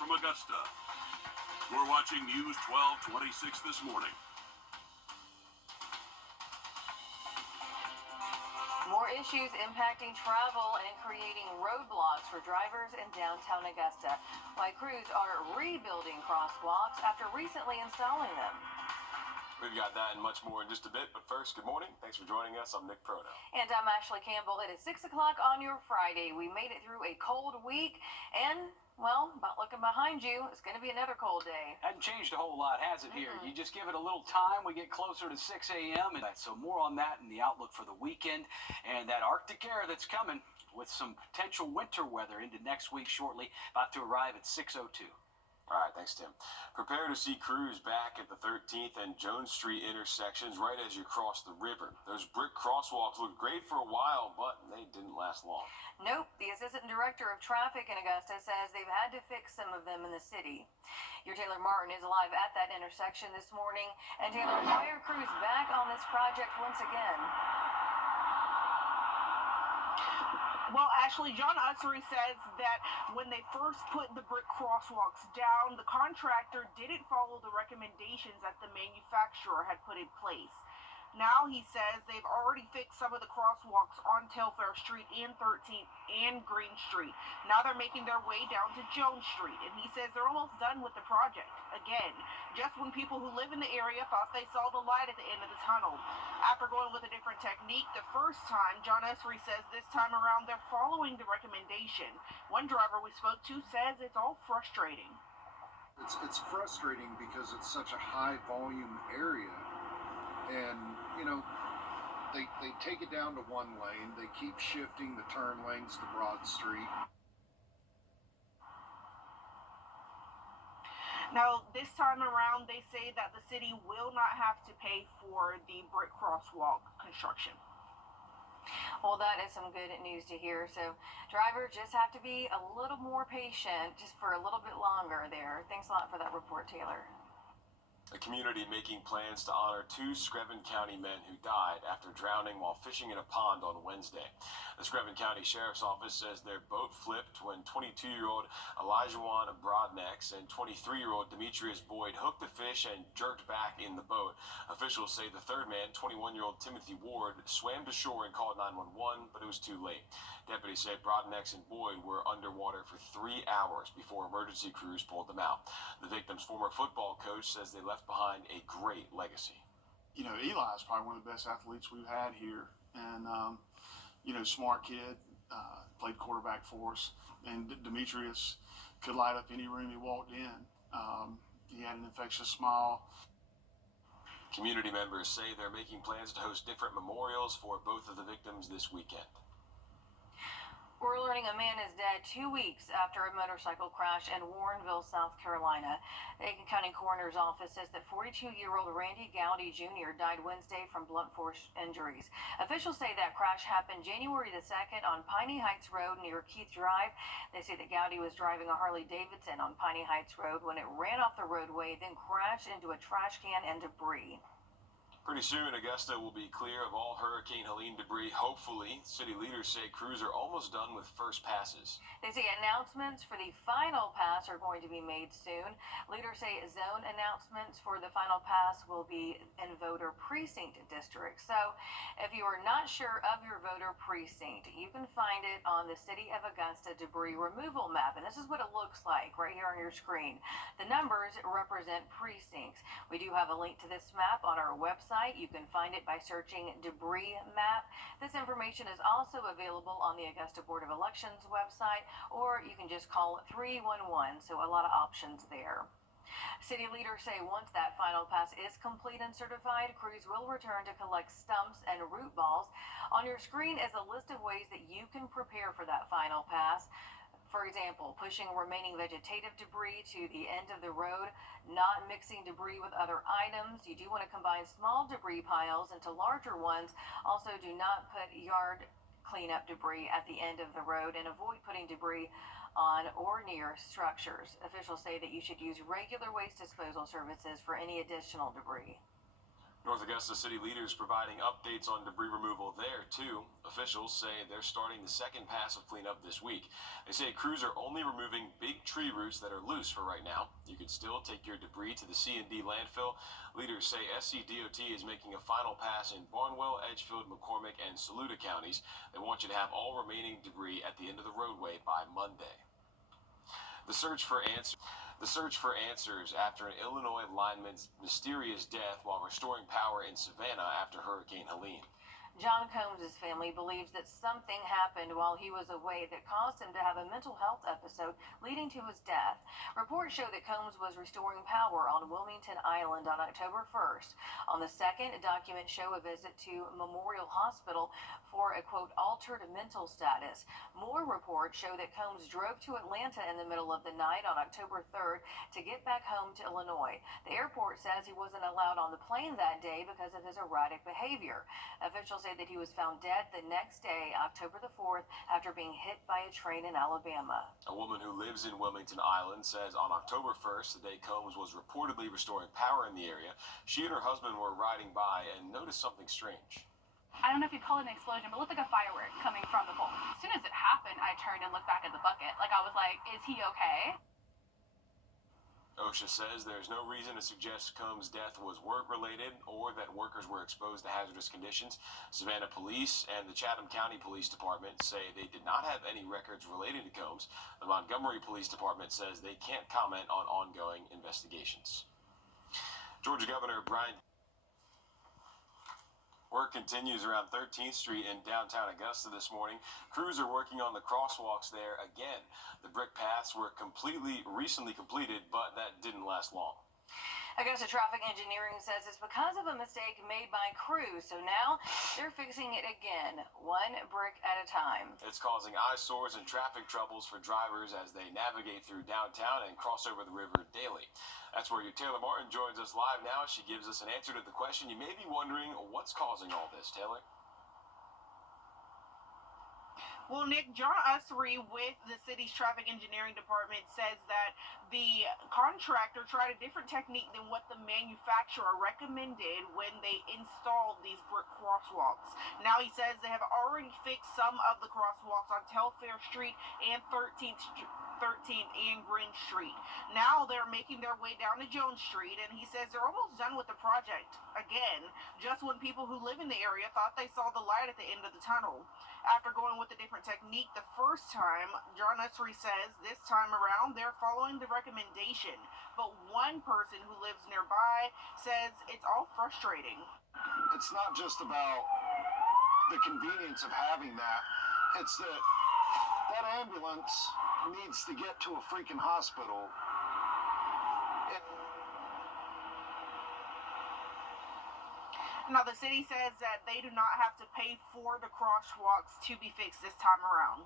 from Augusta. You're watching News 1226 this morning. More issues impacting travel and creating roadblocks for drivers in downtown Augusta, why crews are rebuilding crosswalks after recently installing them. We've got that and much more in just a bit, but first, good morning. Thanks for joining us. I'm Nick Proto. And I'm Ashley Campbell. It is 6 o'clock on your Friday. We made it through a cold week, and, well, about looking behind you, it's going to be another cold day. Hasn't changed a whole lot, has it here? You just give it a little time, we get closer to 6 a.m. And so more on that and the outlook for the weekend and that Arctic air that's coming with some potential winter weather into next week shortly, about to arrive at 6:02. All right, thanks, Tim. Prepare to see crews back at the 13th and Jones Street intersections right as you cross the river. Those brick crosswalks looked great for a while, but they didn't last long. Nope. The Assistant Director of Traffic in Augusta says they've had to fix some of them in the city. Your Taylor Martin is live at that intersection this morning. And Taylor, why are crews back on this project once again? Well, Ashley, John Ussery says that when they first put the brick crosswalks down, the contractor didn't follow the recommendations that the manufacturer had put in place. Now he says they've already fixed some of the crosswalks on Telfair Street and 13th and Green Street. Now they're making their way down to Jones Street, and he says they're almost done with the project. Again, just when people who live in the area thought they saw the light at the end of the tunnel. After going with a different technique the first time, John Ussery says this time around they're following the recommendation. One driver we spoke to says it's all frustrating. It's frustrating because it's such a high volume area. And, you know, they take it down to one lane. They keep shifting the turn lanes to Broad Street. Now, this time around, they say that the city will not have to pay for the brick crosswalk construction. Well, that is some good news to hear. So drivers just have to be a little more patient just for a little bit longer there. Thanks a lot for that report, Taylor. A community making plans to honor two Screven County men who died after drowning while fishing in a pond on Wednesday. The Screven County Sheriff's Office says their boat flipped when 22-year-old Elijah Brodnex and 23-year-old Demetrius Boyd hooked the fish and jerked back in the boat. Officials say the third man, 21-year-old Timothy Ward, swam to shore and called 911, but it was too late. Deputies say Brodnex and Boyd were underwater for 3 hours before emergency crews pulled them out. The victim's former football coach says they left behind a great legacy. You know, Eli is probably one of the best athletes we've had here, and you know, smart kid, played quarterback for us, and Demetrius could light up any room he walked in. He had an infectious smile. Community members say they're making plans to host different memorials for both of the victims this weekend. We're learning a man is dead 2 weeks after a motorcycle crash in Warrenville, South Carolina. The Aiken County Coroner's Office says that 42-year-old Randy Gowdy Jr. died Wednesday from blunt force injuries. Officials say that crash happened January the 2nd on Piney Heights Road near Keith Drive. They say that Gowdy was driving a Harley Davidson on Piney Heights Road when it ran off the roadway, then crashed into a trash can and debris. Pretty soon, Augusta will be clear of all Hurricane Helene debris, hopefully. City leaders say crews are almost done with first passes. They say announcements for the final pass are going to be made soon. Leaders say zone announcements for the final pass will be in voter precinct districts. So if you are not sure of your voter precinct, you can find it on the City of Augusta debris removal map. And this is what it looks like right here on your screen. The numbers represent precincts. We do have a link to this map on our website. You can find it by searching debris map. This information is also available on the Augusta Board of Elections website, or you can just call 311. So a lot of options there. City leaders say once that final pass is complete and certified, crews will return to collect stumps and root balls. On your screen is a list of ways that you can prepare for that final pass. For example, pushing remaining vegetative debris to the end of the road, not mixing debris with other items. You do want to combine small debris piles into larger ones. Also, do not put yard cleanup debris at the end of the road, and avoid putting debris on or near structures. Officials say that you should use regular waste disposal services for any additional debris. North Augusta city leaders providing updates on debris removal there, too. Officials say they're starting the second pass of cleanup this week. They say crews are only removing big tree roots that are loose for right now. You can still take your debris to the C&D landfill. Leaders say SCDOT is making a final pass in Barnwell, Edgefield, McCormick, and Saluda counties. They want you to have all remaining debris at the end of the roadway by Monday. The search for answers after an Illinois lineman's mysterious death while restoring power in Savannah after Hurricane Helene. John Combs' family believes that something happened while he was away that caused him to have a mental health episode leading to his death. Reports show that Combs was restoring power on Wilmington Island on October 1st. On the 2nd, documents show a visit to Memorial Hospital for a, quote, altered mental status. More reports show that Combs drove to Atlanta in the middle of the night on October 3rd to get back home to Illinois. The airport says he wasn't allowed on the plane that day because of his erratic behavior. Officials say that he was found dead the next day, October the 4th, after being hit by a train in Alabama. A woman who lives in Wilmington Island says on October 1st, the day Combs was reportedly restoring power in the area, she and her husband were riding by and noticed something strange. I don't know if you'd call it an explosion, but it looked like a firework coming from the pole. As soon as it happened, I turned and looked back at the bucket. Like, I was like, is he okay? OSHA says there's no reason to suggest Combs' death was work-related or that workers were exposed to hazardous conditions. Savannah Police and the Chatham County Police Department say they did not have any records relating to Combs. The Montgomery Police Department says they can't comment on ongoing investigations. Georgia Governor Brian Work continues around 13th Street in downtown Augusta this morning. Crews are working on the crosswalks there again. The brick paths were recently completed, but that didn't last long. Augusta Traffic Engineering says it's because of a mistake made by crews, so now they're fixing it again, one brick at a time. It's causing eyesores and traffic troubles for drivers as they navigate through downtown and cross over the river daily. That's where your Taylor Martin joins us live now. She gives us an answer to the question. You may be wondering what's causing all this, Taylor. Well, Nick, John Ussery with the city's traffic engineering department says that the contractor tried a different technique than what the manufacturer recommended when they installed these brick crosswalks. Now he says they have already fixed some of the crosswalks on Telfair Street and 13th and Green Street. Now they're making their way down to Jones Street, and he says they're almost done with the project again, just when people who live in the area thought they saw the light at the end of the tunnel. After going with a different technique the first time, John Ussery says this time around they're following the recommendation. But one person who lives nearby says it's all frustrating. It's not just about the convenience of having that. It's that ambulance needs to get to a freaking hospital. Now, the city says that they do not have to pay for the crosswalks to be fixed this time around.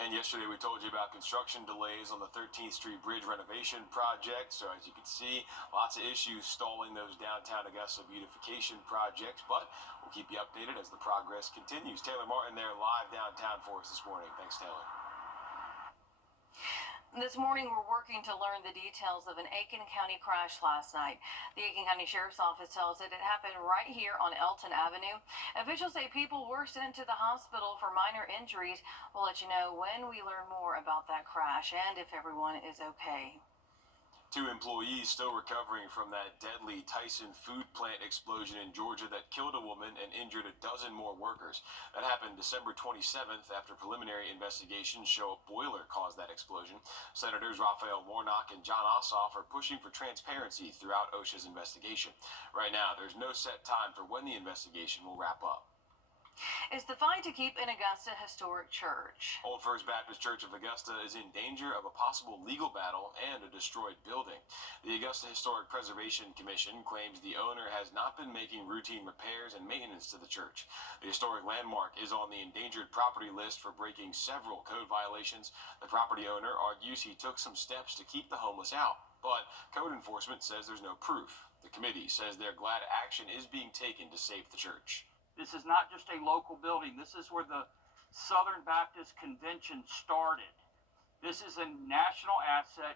And yesterday we told you about construction delays on the 13th Street Bridge renovation project. So as you can see, lots of issues stalling those downtown Augusta beautification projects. But we'll keep you updated as the progress continues. Taylor Martin there live downtown for us this morning. Thanks, Taylor. This morning, we're working to learn the details of an Aiken County crash last night. The Aiken County Sheriff's Office tells it happened right here on Elton Avenue. Officials say people were sent to the hospital for minor injuries. We'll let you know when we learn more about that crash and if everyone is okay. 2 employees still recovering from that deadly Tyson food plant explosion in Georgia that killed a woman and injured a dozen more workers. That happened December 27th after preliminary investigations show a boiler caused that explosion. Senators Raphael Warnock and John Ossoff are pushing for transparency throughout OSHA's investigation. Right now, there's no set time for when the investigation will wrap up. Is the fight to keep an Augusta historic church. Old First Baptist Church of Augusta is in danger of a possible legal battle and a destroyed building. The Augusta Historic Preservation Commission claims the owner has not been making routine repairs and maintenance to the church. The historic landmark is on the endangered property list for breaking several code violations. The property owner argues he took some steps to keep the homeless out, but code enforcement says there's no proof. The committee says they're glad action is being taken to save the church. This is not just a local building. This is where the Southern Baptist Convention started. This is a national asset.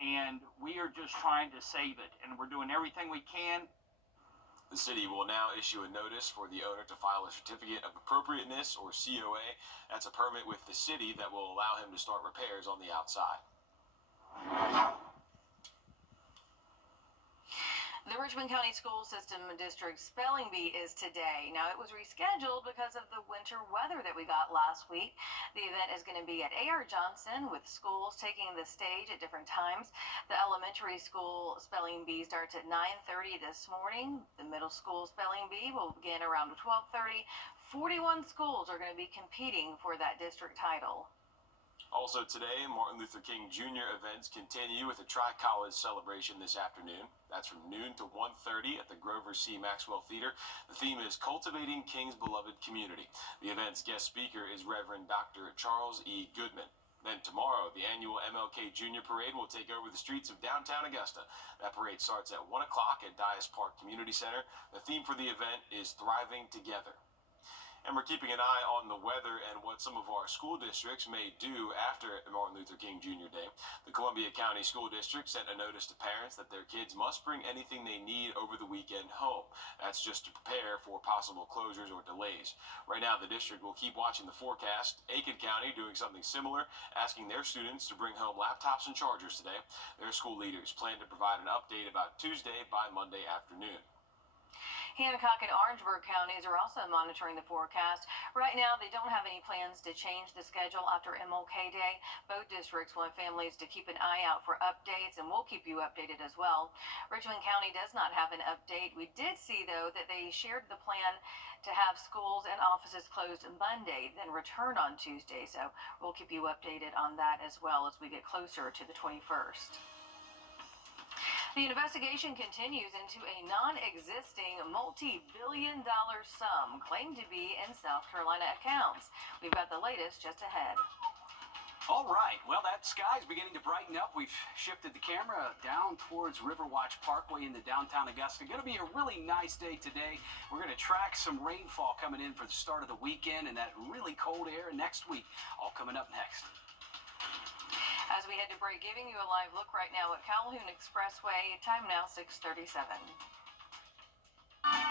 and we are just trying to save it, and we're doing everything we can. The city will now issue a notice for the owner to file a certificate of appropriateness, or COA. That's a permit with the city that will allow him to start repairs on the outside. The Richmond County School System District Spelling Bee is today. Now, it was rescheduled because of the winter weather that we got last week. The event is going to be at A.R. Johnson, with schools taking the stage at different times. The elementary school spelling bee starts at 9:30 this morning. The middle school spelling bee will begin around 12:30. 41 schools are going to be competing for that district title. Also today, Martin Luther King Jr. events continue with a Tri-College celebration this afternoon. That's from noon to 1:30 at the Grover C. Maxwell Theater. The theme is Cultivating King's Beloved Community. The event's guest speaker is Reverend Dr. Charles E. Goodman. Then tomorrow, the annual MLK Jr. Parade will take over the streets of downtown Augusta. That parade starts at 1 o'clock at Dias Park Community Center. The theme for the event is Thriving Together. And we're keeping an eye on the weather and what some of our school districts may do after Martin Luther King Jr. Day. The Columbia County School District sent a notice to parents that their kids must bring anything they need over the weekend home. That's just to prepare for possible closures or delays. Right now, the district will keep watching the forecast. Aiken County doing something similar, asking their students to bring home laptops and chargers today. Their school leaders plan to provide an update about Tuesday by Monday afternoon. Hancock and Orangeburg counties are also monitoring the forecast. Right now, they don't have any plans to change the schedule after MLK Day. Both districts want families to keep an eye out for updates, and we'll keep you updated as well. Richmond County does not have an update. We did see, though, that they shared the plan to have schools and offices closed Monday, then return on Tuesday. So we'll keep you updated on that as well as we get closer to the 21st. The investigation continues into a non-existing multi-billion-dollar sum claimed to be in South Carolina accounts. We've got the latest just ahead. All right, well, that sky's beginning to brighten up. We've shifted the camera down towards Riverwatch Parkway into downtown Augusta. Going to be a really nice day today. We're going to track some rainfall coming in for the start of the weekend and that really cold air next week. All coming up next. As we head to break, giving you a live look right now at Calhoun Expressway. Time now 6:37.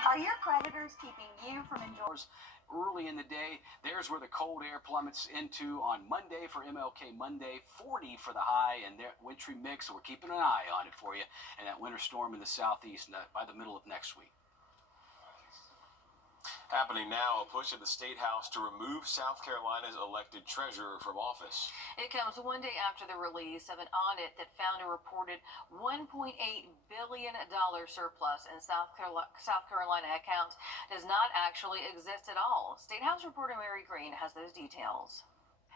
Are your creditors keeping you from enjoying? Early in the day, there's where the cold air plummets into on Monday for MLK Monday. 40 for the high and their wintry mix, so we're keeping an eye on it for you. And that winter storm in the southeast by the middle of next week. Happening now, a push at the State House to remove South Carolina's elected treasurer from office. It comes one day after the release of an audit that found a reported $1.8 billion surplus in South Carolina accounts does not actually exist at all. State House reporter Mary Green has those details.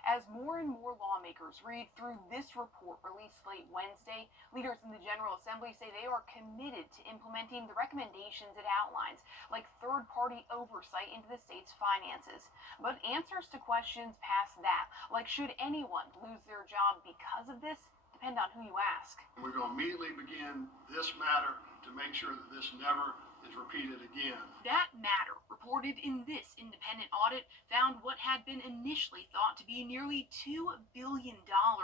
As more and more lawmakers read through this report released late Wednesday, leaders in the General Assembly say they are committed to implementing the recommendations it outlines, like third-party oversight into the state's finances. But answers to questions past that, like should anyone lose their job because of this, depend on who you ask. We're going to immediately begin this matter to make sure that this never is repeated again. That matter, reported in this independent audit, found what had been initially thought to be nearly $2 billion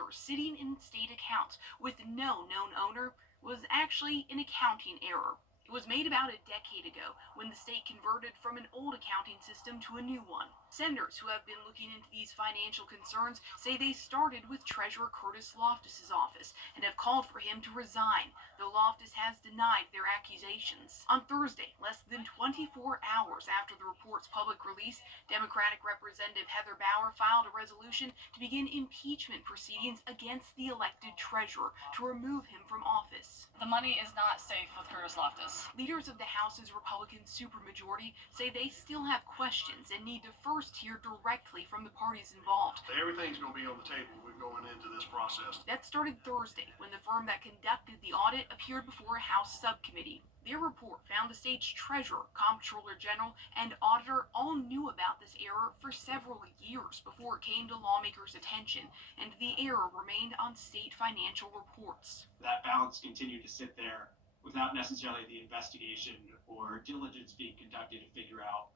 sitting in state accounts with no known owner was actually an accounting error. It was made about a decade ago when the state converted from an old accounting system to a new one. Senators who have been looking into these financial concerns say they started with Treasurer Curtis Loftus's office and have called for him to resign, though Loftus has denied their accusations. On Thursday, less than 24 hours after the report's public release, Democratic Representative Heather Bauer filed a resolution to begin impeachment proceedings against the elected treasurer to remove him from office. The money is not safe with Curtis Loftus. Leaders of the House's Republican supermajority say they still have questions and need to first hear directly from the parties involved. Everything's going to be on the table. We're going into this process. That started Thursday when the firm that conducted the audit appeared before a House subcommittee. Their report found the state's treasurer, comptroller general, and auditor all knew about this error for several years before it came to lawmakers' attention, and the error remained on state financial reports. That balance continued to sit there without necessarily the investigation or diligence being conducted to figure out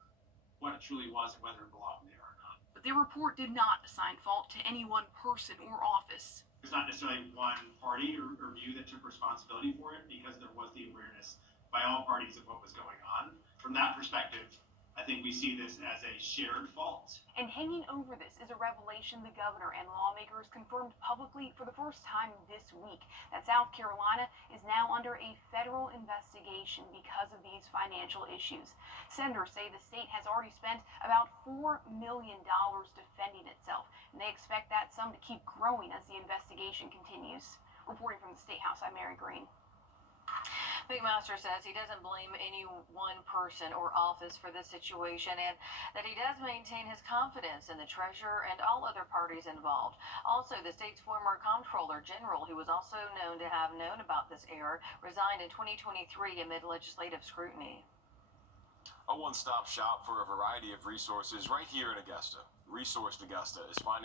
what it truly was and whether it belonged there or not. But their report did not assign fault to any one person or office. There's not necessarily one party or view that took responsibility for it, because there was the awareness by all parties of what was going on. From that perspective, I think we see this as a shared fault. And hanging over this is a revelation the governor and lawmakers confirmed publicly for the first time this week, that South Carolina is now under a federal investigation because of these financial issues. Senators say the state has already spent about $4 million defending itself, and they expect that sum to keep growing as the investigation continues. Reporting from the State House, I'm Mary Green. McMaster says he doesn't blame any one person or office for this situation, and that he does maintain his confidence in the treasurer and all other parties involved. Also, the state's former comptroller general, who was also known to have known about this error, resigned in 2023 amid legislative scrutiny. A one-stop shop for a variety of resources right here in Augusta. Resourced Augusta is finding